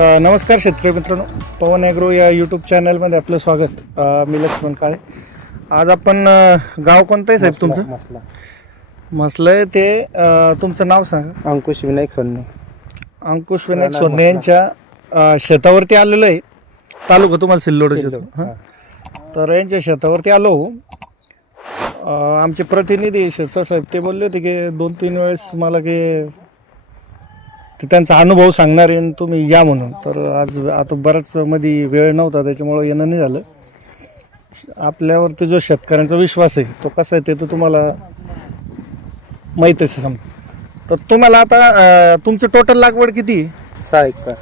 नमस्कार शेतकरी मित्रांनो. पवन ॲग्रो या यूट्यूब चॅनलमध्ये आपलं स्वागत. मी लक्ष्मण काळे. आज आपण गाव कोणतं आहे साहेब तुमचं? मसला. म्हसलं आहे ते तुमचं नाव सांगा. अंकुश विनायक सोन्ने. अंकुश विनायक सोन्ने यांच्या शेतावरती आलेलो आहे. तालुका तुम्हाला सिल्लोड हां. तर यांच्या शेतावरती आलो आमचे प्रतिनिधी शेतसर साहेब ते बोलले होते की दोन तीन वेळेस मला की ते त्यांचा अनुभव सांगणार आहे आणि तुम्ही या म्हणून. तर आज आता बराच मध्ये वेळ नव्हता त्याच्यामुळं येणं नाही झालं. आपल्यावरती जो शेतकऱ्यांचा विश्वास आहे तो कसा आहे ते तर तुम्हाला माहीत आहे सम तर तुम्हाला आता तुमचं टोटल लागवड किती आहे? सहा एकर.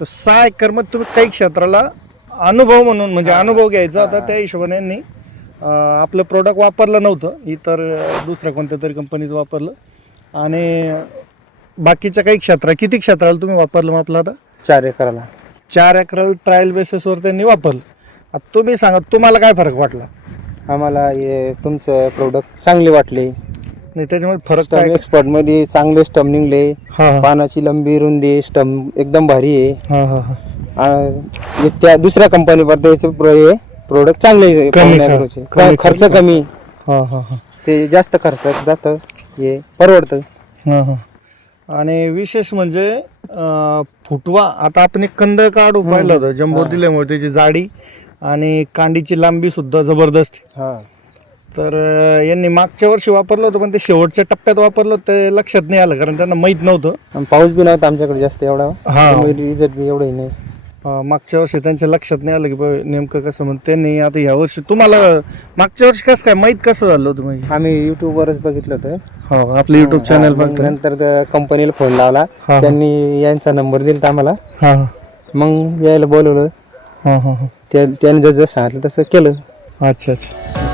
तर सहा एकरमध्ये तुम्ही काही क्षेत्राला अनुभव म्हणून म्हणजे अनुभव घ्यायचा होता त्या हिशोबाने यांनी आपलं प्रोडक्ट वापरलं नव्हतं. इतर दुसऱ्या कोणत्या तरी कंपनीचं वापरलं. आणि बाकीच्या काही क्षेत्र किती क्षेत्राला तुम्ही वापरलं मग आपलं आता? चार एकराला. चार एकराला ट्रायल बेसिसवर त्यांनी वापरलं. आता तुम्ही सांगा तुम्हाला काय फरक वाटला? आम्हाला हे तुमचं प्रोडक्ट चांगले वाटले. नाही त्याच्यामध्ये फरक काय? एक्सपर्टमध्ये चांगले स्टम निघले. हा हा. पानाची लंबी रुंदी स्टम एकदम भारी आहे. हा हा हा. आ, हे त्या दुसऱ्या कंपनी हे प्रोडक्ट चांगले आहे. कमी खर्च-. कमी खर्च खर्च. कमी. हा हा हा. ते जास्त खर्च जातं हे परवडतं. हा, हा. आणि विशेष म्हणजे अं, फुटवा. आता आपण एक कंद काढू पाहिलं होतं जम्बो दिल्यामुळे त्याची जाडी आणि कांडीची लांबी सुद्धा जबरदस्त आहे. हा. तर अं, यांनी मागच्या वर्षी वापरलं होतं पण ते शेवटच्या टप्प्यात वापरलं ते लक्षात नाही आलं कारण त्यांना माहीत नव्हतं. आणि पाऊस बी नव्हता आमच्याकडे जास्त एवढा. हा. रिझल्ट बी एवढंही नाही. मागच्या वर्षी त्यांच्या लक्षात नाही आलं की बा नेमकं कसं म्हणून. त्यांनी आता ह्या वर्षी तुम्हाला मागच्या वर्षी कसं काय माहीत कसं झालं होतं म्हणजे आम्ही युट्यूब वरच बघितलं होतं. हो आपलं युट्यूब चॅनल मग बघतो नंतर कंपनीला फोन लावला. हा. त्यांनी यांचा नंबर दिला आम्हाला. हा मग यायला बोलवलं. हा हा हा. त्या- त्याने जसं सांगितलं तसं केलं. अच्छा अच्छा.